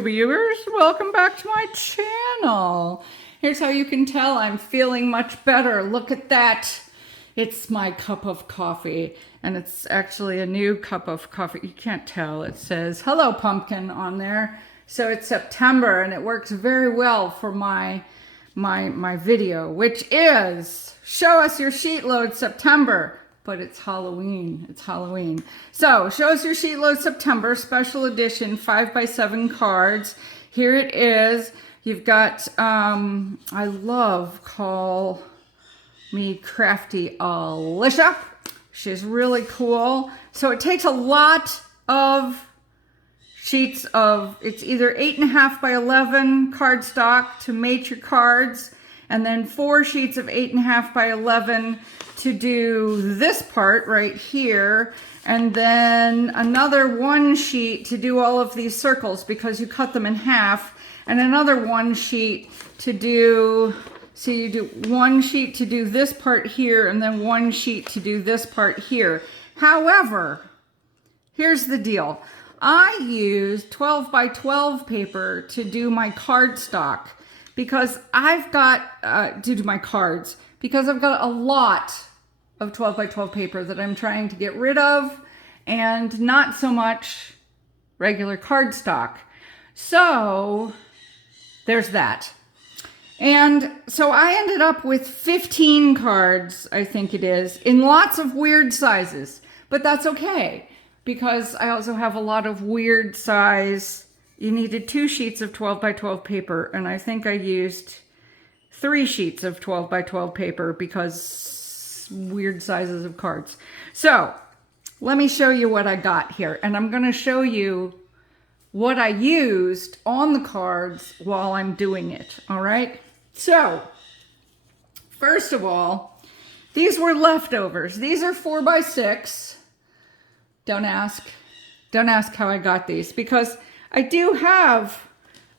YouTube viewers, welcome back to my channel. Here's how you can tell I'm feeling much better. Look at that. It's my cup of coffee, and it's actually a new cup of coffee. You can't tell. It says hello pumpkin on there. So it's September, and it works very well for my video, which is show us your sheet load September. But it's Halloween. It's Halloween. So, show us your sheet load September special edition 5x7 cards. Here it is. You've got, I love Call Me Crafty Alicia. She's really cool. So it takes a lot of sheets of, it's either 8.5 by 11 cardstock to mate your cards, and then 4 sheets of 8.5 by 11 to do this part right here, and then another 1 sheet to do all of these circles because you cut them in half, and another 1 sheet to do, so you do 1 sheet to do this part here, and then 1 sheet to do this part here. However, here's the deal. I use 12 by 12 paper to do my cardstock because I've got, to do my cards, because I've got a lot of 12 by 12 paper that I'm trying to get rid of, and not so much regular cardstock. So there's that. And so I ended up with 15 cards, I think it is, in lots of weird sizes, but that's okay because I also have a lot of weird size. You needed 2 sheets of 12 by 12 paper, and I think I used 3 sheets of 12 by 12 paper because weird sizes of cards. So let me show you what I got here, and I'm going to show you what I used on the cards while I'm doing it. All right. So first of all, these were leftovers. These are 4 by 6. Don't ask how I got these, because I do have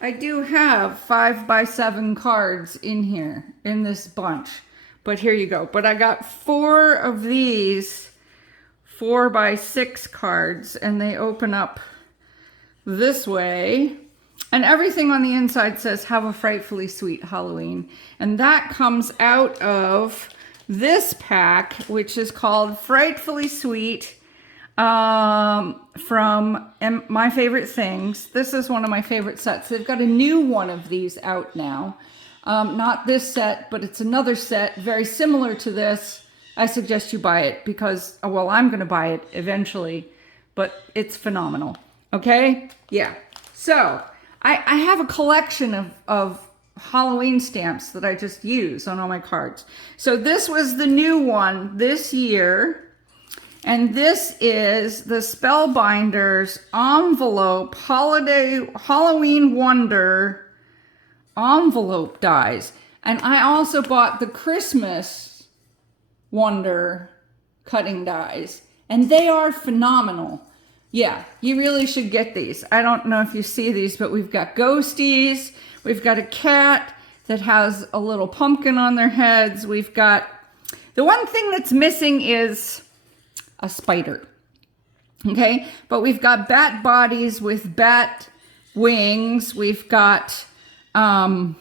5 by 7 cards in here in this bunch. But here you go. But I got 4 of these 4 by 6 cards, and they open up this way. And everything on the inside says, "Have a frightfully sweet Halloween." And that comes out of this pack, which is called Frightfully Sweet, from My Favorite Things. This is one of my favorite sets. They've got a new one of these out now. Not this set, but it's another set very similar to this. I suggest you buy it because, well, I'm going to buy it eventually, but it's phenomenal. Okay? Yeah. So I have a collection of Halloween stamps that I just use on all my cards. So this was the new one this year. And this is the Spellbinders Envelope Halloween Wonder envelope dies. And I also bought the Christmas Wonder cutting dies, and they are phenomenal. Yeah, you really should get these. I don't know if you see these, but we've got ghosties, we've got a cat that has a little pumpkin on their heads, we've got, the one thing that's missing is a spider. Okay, but we've got bat bodies with bat wings, we've got corn,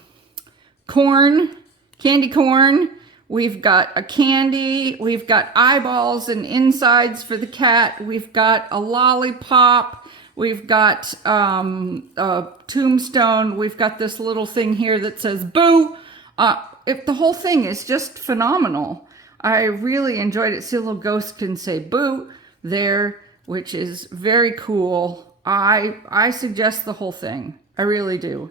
candy corn, we've got a candy, we've got eyeballs and insides for the cat, we've got a lollipop, we've got a tombstone, we've got this little thing here that says boo. The whole thing is just phenomenal. I really enjoyed it. See, a little ghost can say boo there, which is very cool. I suggest the whole thing. I really do.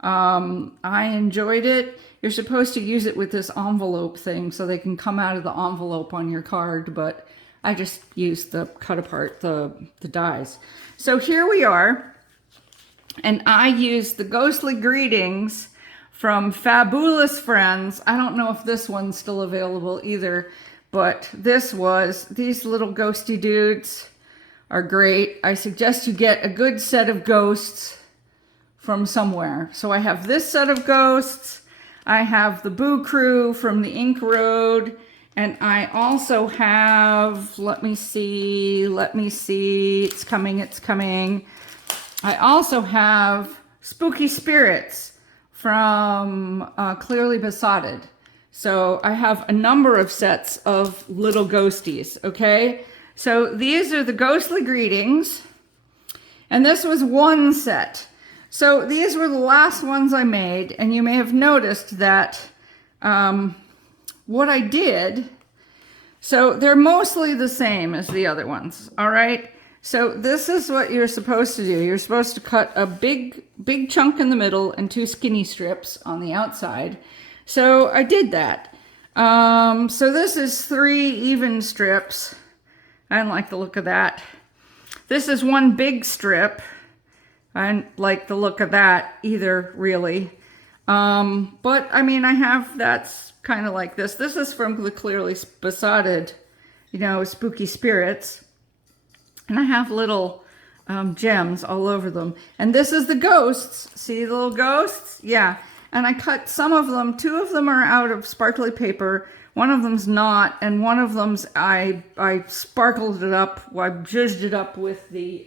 I enjoyed it. You're supposed to use it with this envelope thing so they can come out of the envelope on your card, but I just used the cut apart the dies. So here we are, and I used the Ghostly Greetings from Fabulous Friends. I don't know if this one's still available either, but these little ghosty dudes are great. I suggest you get a good set of ghosts from somewhere. So I have this set of ghosts, I have the Boo Crew from the Ink Road, and I also have, let me see, it's coming. I also have Spooky Spirits from Clearly Besotted. So I have a number of sets of little ghosties, okay? So these are the ghostly greetings, and this was one set. So these were the last ones I made, and you may have noticed that what I did, so they're mostly the same as the other ones, all right? So this is what you're supposed to do. You're supposed to cut a big chunk in the middle and 2 skinny strips on the outside. So I did that. So this is 3 even strips. I didn't like the look of that. This is 1 big strip. I didn't like the look of that either, really. But I mean, that's kind of like this. This is from the Clearly Besotted, you know, Spooky Spirits. And I have little gems all over them. And this is the ghosts. See the little ghosts? Yeah. And I cut some of them. 2 of them are out of sparkly paper. 1 of them's not. And 1 of them's I sparkled it up. I zhuzhed it up with the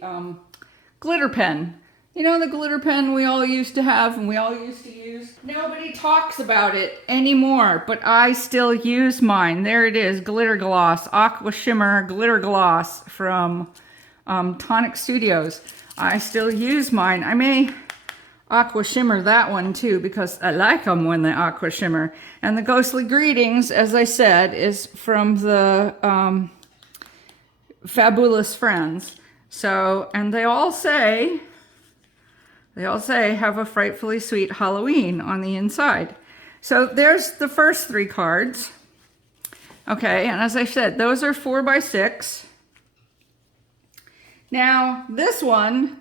glitter pen. You know, the glitter pen we all used to have and we all used to use? Nobody talks about it anymore, but I still use mine. There it is, Glitter Gloss, Aqua Shimmer Glitter Gloss from Tonic Studios. I still use mine. I may Aqua Shimmer that one too, because I like them when they Aqua Shimmer. And the Ghostly Greetings, as I said, is from the Fabulous Friends. So, and they all say, have a frightfully sweet Halloween on the inside. So there's the first 3 cards. Okay, and as I said, those are 4 by 6. Now, this one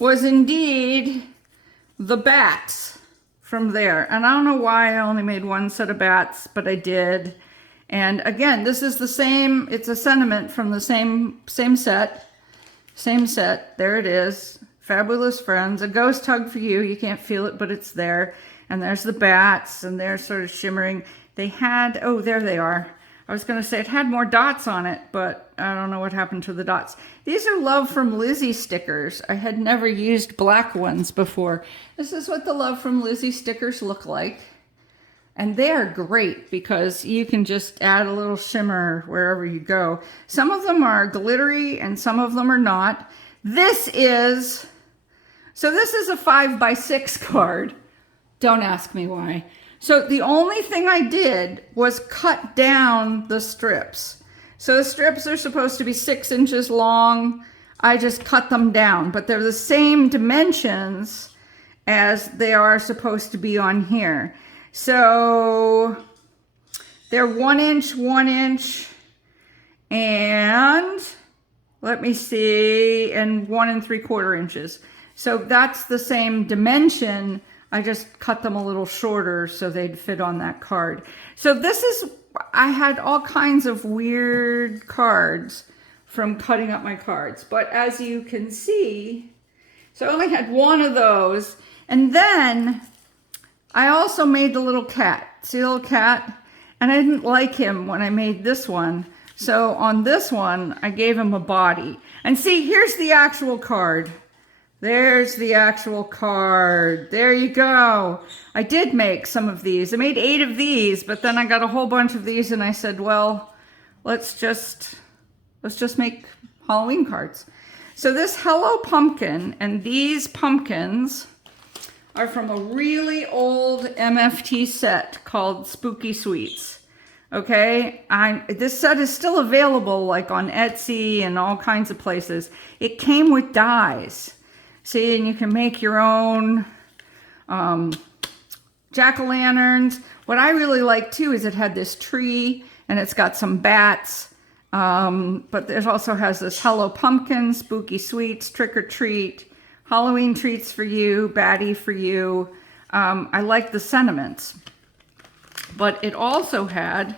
was indeed the bats from there. And I don't know why I only made 1 set of bats, but I did. And again, this is the same, it's a sentiment from the same set. Same set, there it is. Fabulous Friends, a ghost hug for you. You can't feel it, but it's there. And there's the bats, and they're sort of shimmering. They had, oh, there they are. I was going to say it had more dots on it, but I don't know what happened to the dots. These are Love from Lizzie stickers. I had never used black ones before. This is what the Love from Lizzie stickers look like. And they are great because you can just add a little shimmer wherever you go. Some of them are glittery and some of them are not. This is a 5 by 6 card. Don't ask me why. So the only thing I did was cut down the strips. So the strips are supposed to be 6 inches long. I just cut them down, but they're the same dimensions as they are supposed to be on here. So they're 1 inch, 1 inch, and let me see, and 1 3/4 inches. So that's the same dimension. I just cut them a little shorter so they'd fit on that card. So I had all kinds of weird cards from cutting up my cards. But as you can see, so I only had 1 of those. And then I also made the little cat. See the little cat? And I didn't like him when I made this one. So on this one, I gave him a body. And see, here's the actual card. There's the actual card. There you go. I did make some of these. I made 8 of these, but then I got a whole bunch of these and I said, well, let's just make Halloween cards. So this Hello Pumpkin and these pumpkins are from a really old MFT set called SpookySweets. Okay, this set is still available like on Etsy and all kinds of places. It came with dies. See, and you can make your own jack-o'-lanterns. What I really like too is it had this tree and it's got some bats. But it also has this Hello Pumpkin, Spooky Sweets, Trick or Treat, Halloween treats for you, baddie for you. I like the sentiments. But it also had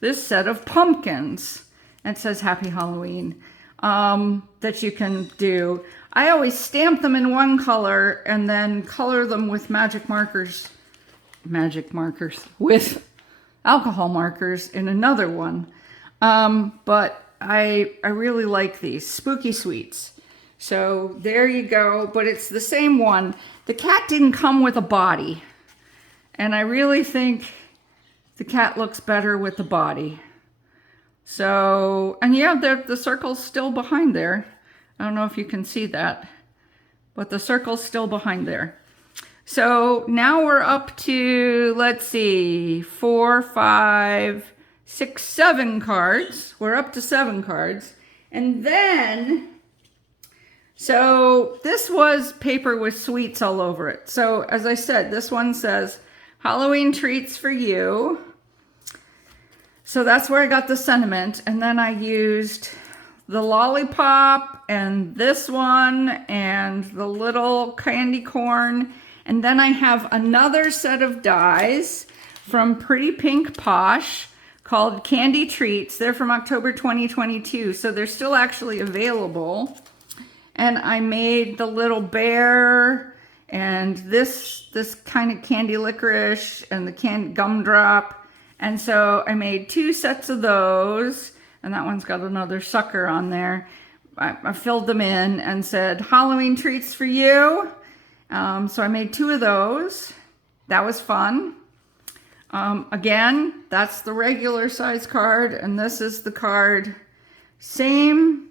this set of pumpkins. It says Happy Halloween that you can do. I always stamp them in one color and then color them with magic markers with alcohol markers in another one. But I really like these SpookySweets. So there you go, but it's the same one. The cat didn't come with a body, and I really think the cat looks better with the body. So, and yeah, the circle's still behind there. I don't know if you can see that, but the circle's still behind there. So now we're up to, let's see, 4, 5, 6, 7 cards. We're up to 7 cards. And then, so this was paper with sweets all over it. So as I said, this one says, Halloween treats for you. So that's where I got the sentiment. And then I used the lollipop and this one and the little candy corn. And then I have another set of dies from PrettyPinkPosh called Candy Treats. They're from October 2022, so they're still actually available. And I made the little bear and this kind of candy licorice and the gumdrop. And so I made 2 sets of those, and that one's got another sucker on there. I filled them in and said, Halloween treats for you. So I made 2 of those. That was fun. Again, that's the regular size card, and this is the card. Same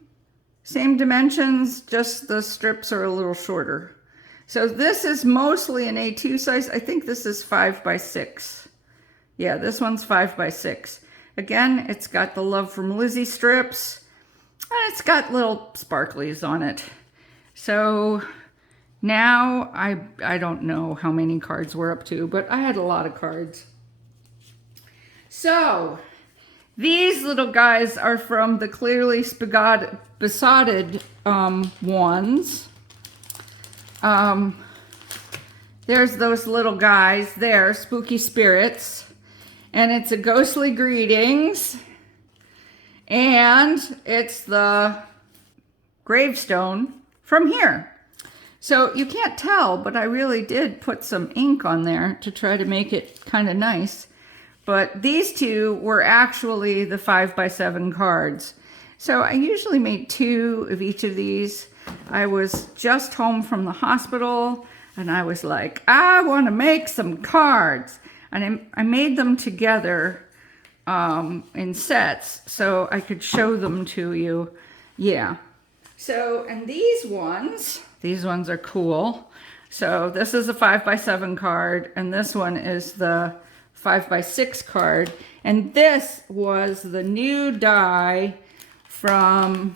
dimensions, just the strips are a little shorter. So this is mostly an A2 size. I think this is 5 by 6. Yeah, this one's 5 by 6. Again, it's got the Love from Lizzie strips, and it's got little sparklies on it. So now I don't know how many cards we're up to, but I had a lot of cards. So these little guys are from the clearly besotted ones. There's those little guys there, Spooky Spirits. And it's a ghostly greetings. And it's the gravestone from here. So you can't tell, but I really did put some ink on there to try to make it kind of nice. But these 2 were actually the 5 by 7 cards. So I usually made 2 of each of these. I was just home from the hospital and I was like, I want to make some cards. And I made them together in sets so I could show them to you. Yeah. So, and these ones are cool. So this is a 5 by 7 card, and this one is the 5 by 6 card. And this was the new die from,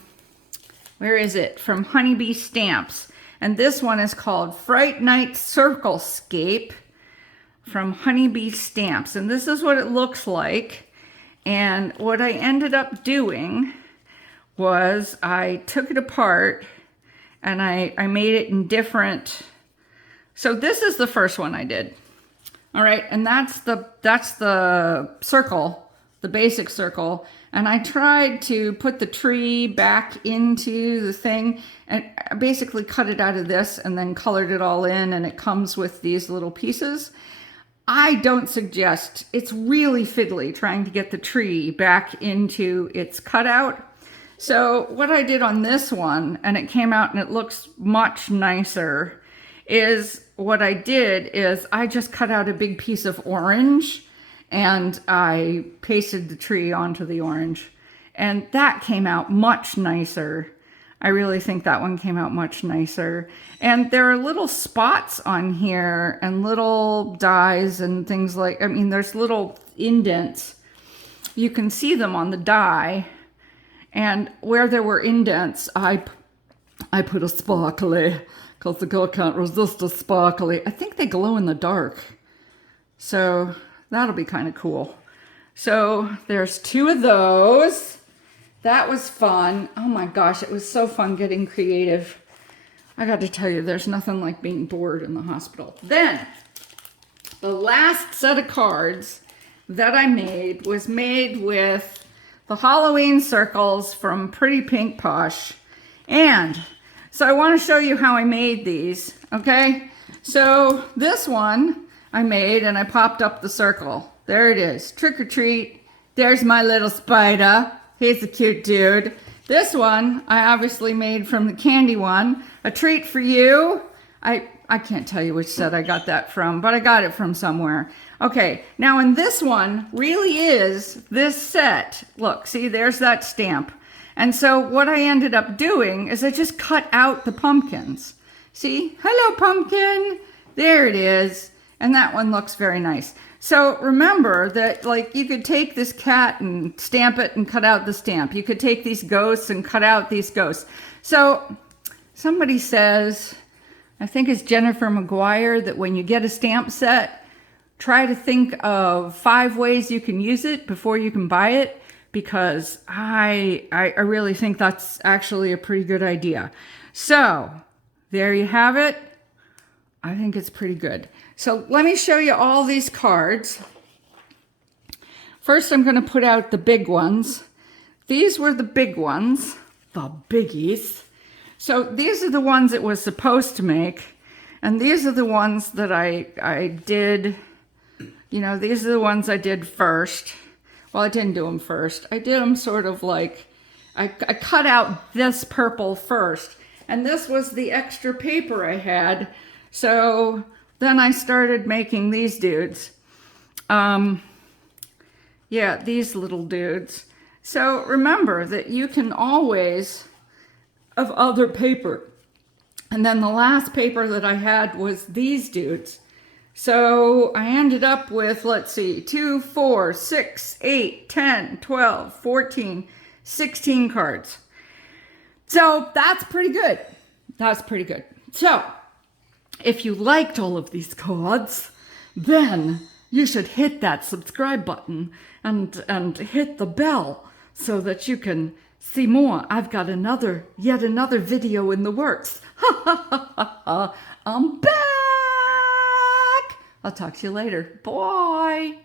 where is it? From HoneybeeStamps. And this one is called Fright Night Circlescape from HoneybeeStamps. And this is what it looks like. And what I ended up doing was I took it apart and I made it in different. So this is the first one I did. All right, and that's the circle, the basic circle. And I tried to put the tree back into the thing, and I basically cut it out of this and then colored it all in, and it comes with these little pieces. I don't suggest, it's really fiddly trying to get the tree back into its cutout. So what I did on this one, and it came out and it looks much nicer, is what I did is I just cut out a big piece of orange and I pasted the tree onto the orange. And that came out much nicer. I really think that one came out much nicer. And there are little spots on here and little dies and things like, I mean, there's little indents. You can see them on the die. And where there were indents, I put a sparkly, because the girl can't resist a sparkly. I think they glow in the dark. So that'll be kind of cool. So there's 2 of those. That was fun. Oh my gosh, it was so fun getting creative. I got to tell you, there's nothing like being bored in the hospital. Then, the last set of cards that I made was made with the Halloween circles from PrettyPinkPosh. And so I want to show you how I made these, okay? So this one I made and I popped up the circle. There it is, trick or treat. There's my little spider. He's a cute dude. This one I obviously made from the candy one. A treat for you. I can't tell you which set I got that from, but I got it from somewhere. Okay, now in this one really is this set. Look, see, there's that stamp. And so what I ended up doing is I just cut out the pumpkins. See, hello pumpkin. There it is. And that one looks very nice. So remember that, like, you could take this cat and stamp it and cut out the stamp. You could take these ghosts and cut out these ghosts. So somebody says, I think it's Jennifer McGuire, that when you get a stamp set, try to think of 5 ways you can use it before you can buy it, because I really think that's actually a pretty good idea. So there you have it. I think it's pretty good. So let me show you all these cards. First, I'm going to put out the big ones. These were the big ones, the biggies. So these are the ones it was supposed to make. And these are the ones that I did, you know, these are the ones I did first. Well, I didn't do them first. I did them sort of like, I cut out this purple first. And this was the extra paper I had. So then I started making these dudes. Yeah, these little dudes. So remember that you can always of other paper. And then the last paper that I had was these dudes. So I ended up with, let's see, 2, 4, 6, 8, 10, 12, 14, 16 cards. So that's pretty good. That's pretty good. So if you liked all of these cards, then you should hit that subscribe button and hit the bell so that you can see more. I've got yet another video in the works. I'm back. I'll talk to you later. Bye.